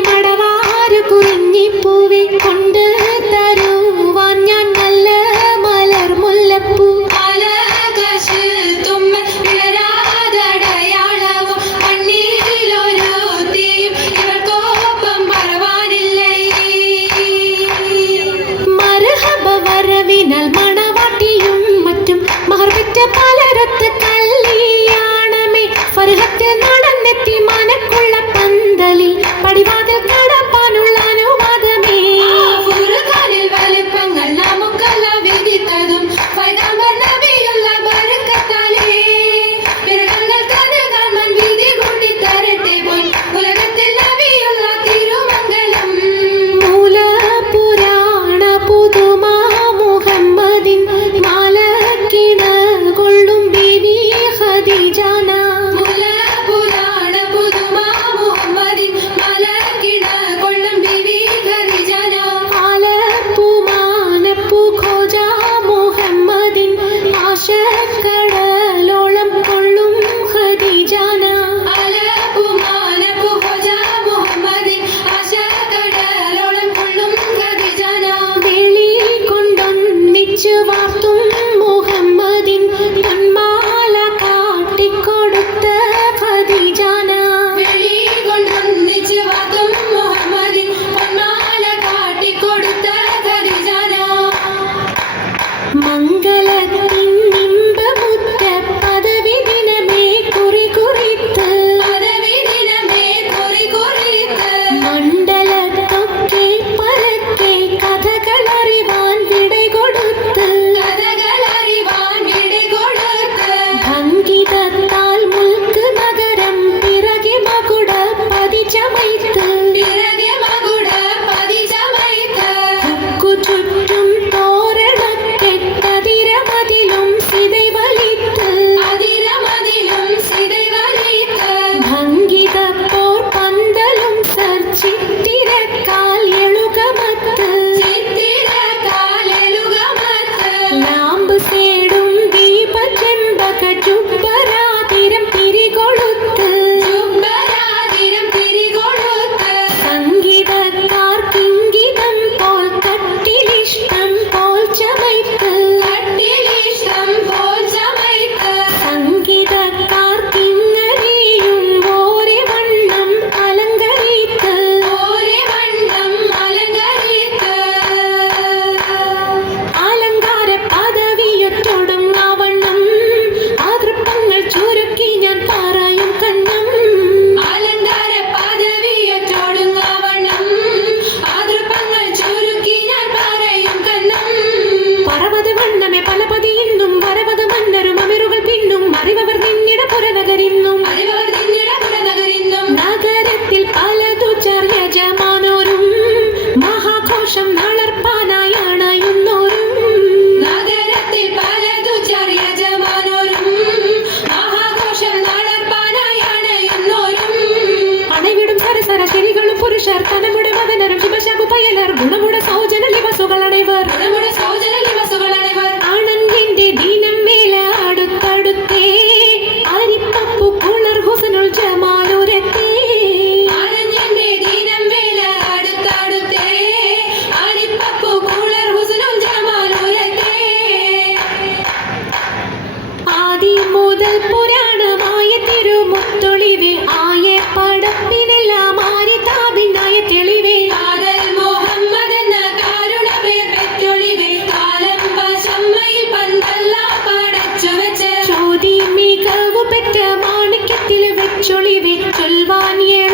மடவா செஞ்சொழிவே சொல்வான் என